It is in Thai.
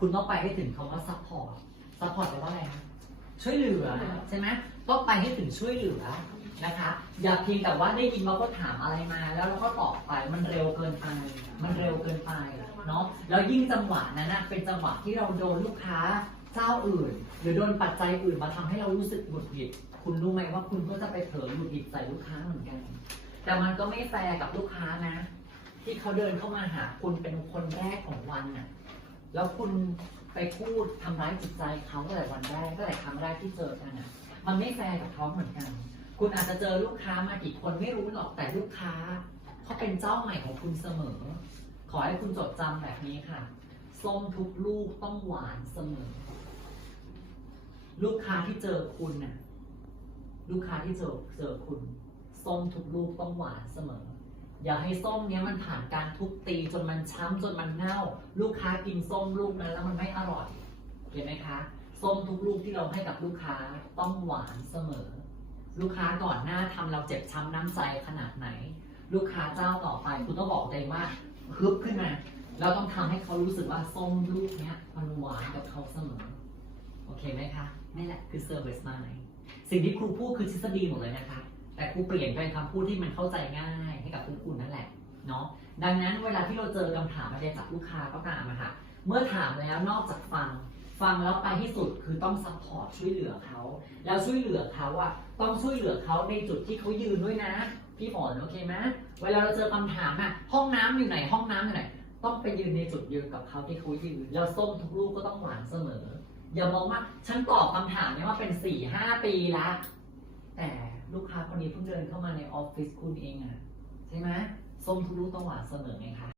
คุณต้องไปให้ถึงคำว่าซัพพอร์ตซัพพอร์ตแปลว่าอะไรคะช่วยเหลือใช่ไหมต้องไปให้ถึงช่วยเหลือนะคะ อย่าเพียงแต่ว่าได้ยินเราก็ถามอะไรมา แล้วเราก็ตอบไปมันเร็วเกินไป มันเร็วเกินไปเนาะแล้วยิ่งจังหวะนั้นนะเป็นจังหวะที่เราโดนลูกค้าเจ้าอื่น หรือโดนปัจจัยอื่นมาทำให้เรารู้สึกหงุดหงิดคุณรู้ไหมว่าคุณก็จะไปเผลอหงุดหงิดใส่ลูกค้าเหมือนกัน แต่มันก็ไม่แฟร์กับลูกค้านะ ที่เขาเดินเข้ามาหาคุณเป็นคนแรกของวันน่ะ แล้วคุณไปพูดทำร้ายจิตใจเขาตั้งแต่วันแรกตั้งแต่ครั้งแรกที่เจอกันน่ะ มันไม่แฟร์กับเขาเหมือนกัน คุณอาจจะเจอลูกค้ามากี่คนไม่รู้หรอกแต่ลูกค้าเขาเป็นเจ้าใหม่ของคุณเสมอ ขอให้คุณจดจำแบบนี้ค่ะส้มทุกลูกต้องหวานเสมอ ลูกค้าที่เจอคุณน่ะ ลูกค้าที่เจอเจอคุณส้มทุกลูกต้องหวานเสมอ อย่าให้ส้มเนี้ยมันผ่านการทุบตีจนมันช้ำจนมันเน่า ลูกค้ากินส้มลูกนั้นแล้วมันไม่อร่อย เห็นไหมคะ ส้มทุกลูกที่เราให้กับลูกค้าต้องหวานเสมอ ลูกค้าก่อนหน้าทำเราเจ็บช้ำน้ำใจขนาดไหน ลูกค้าเจ้าต่อไปคุณต้องบอกตัวเองว่าฮึบขึ้นมาแล้วต้องทำให้เขารู้สึกว่าส้มลูกเนี้ยมันหวานกับเขาเสมอ โอเคไหมคะนี่แหละคือ service mind สิ่งที่ครูพูดคือทฤษฎีหมดเลยนะคะ แต่ครูเปลี่ยนเป็นคำพูดที่มันเข้าใจง่ายให้กับทุกคุณนั่นแหละเนาะดังนั้นเวลาที่เราเจอคำถามอะไรจากลูกค้าก็ตามอะค่ะเมื่อถามแล้วนอกจากฟัง ฟังแล้วไปที่สุดคือต้องซัพพอร์ตช่วยเหลือเขาแล้วช่วยเหลือเขาอะต้องช่วยเหลือเขาในจุดที่เขายืนด้วยนะพี่ฝนโอเคไหมเวลาเราเจอคำถามอะห้องน้ำอยู่ไหนห้องน้ำอยู่ไหนต้องไปยืนในจุดยืนกับเขาที่เขายืนแล้วส้มทุกลูกก็ต้องหวานเสมอ อย่ามองว่าฉันตอบคำถามนี้ว่าเป็นสี่ห้าปีละ แต่ลูกค้าคนนี้เพิ่งเดินเข้ามาในออฟฟิศคุณเองอะใช่ไหมส้มทุกลูกต้องหวานเสมอไงคะ